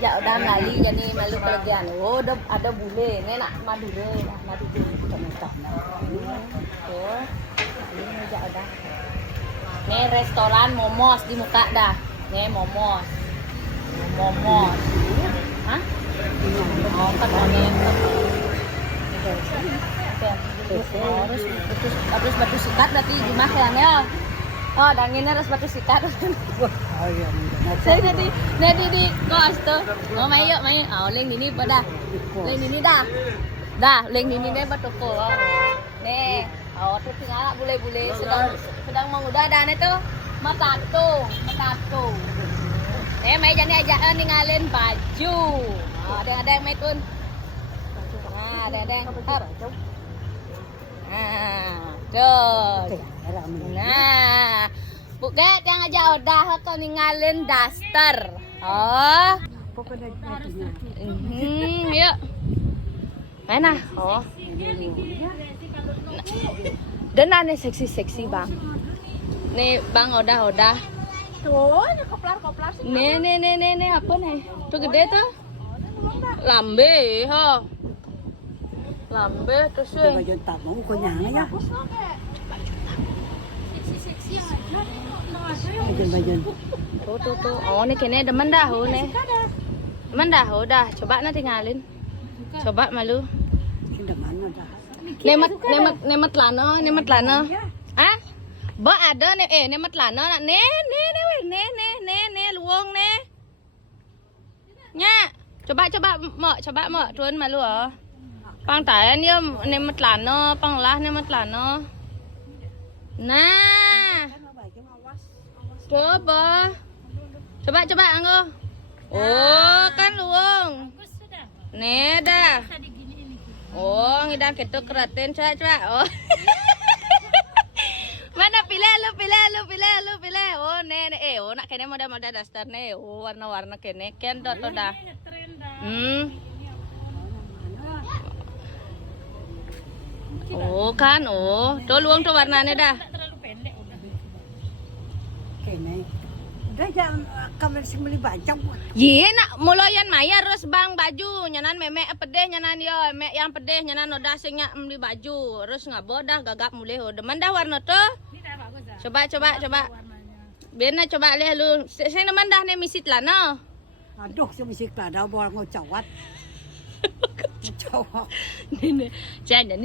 ngajak udah lali jadi malu kelebihan. Oh, ada bule. Ini nak Madura, madu dulu komentar. Tuh. Ini ngajak udah. Nih restoran momos di muka dah. Nih momos. Momos. Hah? Oh, kan onen. Harus batu sikat berarti Jumat ya. Oh, danginnya harus batu sikat. Saya nanti di kos tuh. Oh, mayo. Oh, leng ini pada. Leng ini dah. Dah, leng ini deh batu ko. Nih, oh tuh tinggal bule-bule sedang mengudah dan itu matato. Mai jadi ajaan ninggalin baju. Oh, ada yang maikun. Nah, ada yang up. Tuh. Nah, buket yang aja udah kau ninggalin daster. Oh. Yuk. Mana? Oh. Dan aneh seksi bang. Nih bang udah. Tuh, ini koplar sih. Nih apa nih? Tuh gede tuh. Lambe, ho. Lambe terus sih. Baju tak mau konyang ya. Seksi yang ada. Baju. Tuh. Oh, nih kene demen dah, nih. Demen dah, udah. Coba nanti tinggalin. Coba malu. Sudah mana dah. Nemet lano. Ah? Ba ada nih nemet lano nak nih luong nih. Nya, coba mak turun malu ah. Pang tayan dia nemet lano, panglah nemet lano. Nah. Coba anggo. Oh, kan luong. Nih dah. Oh, ngidang ketuk keratin coba. Oh. Mana pilih lu. Oh, oh nak kene model daster nih. Oh, warna-warna kene ken dah. Oh, kan. Oh, tuh luang tuh warnanya dah. Kene. Dah jangan kamera sing beli baju. Ye nak mulayan maya terus bang baju nyanan memek pedeh nyanan yo memek yang pedeh nyanan udah singnya beli baju terus ngabodah gagap mulai demen dah warna tuh. Coba. Biarnya coba lihat lu. Saya demen dah nih misit lana. Aduh, saya mesti kada bawa ngocawat. Ngocawat. Ini jangan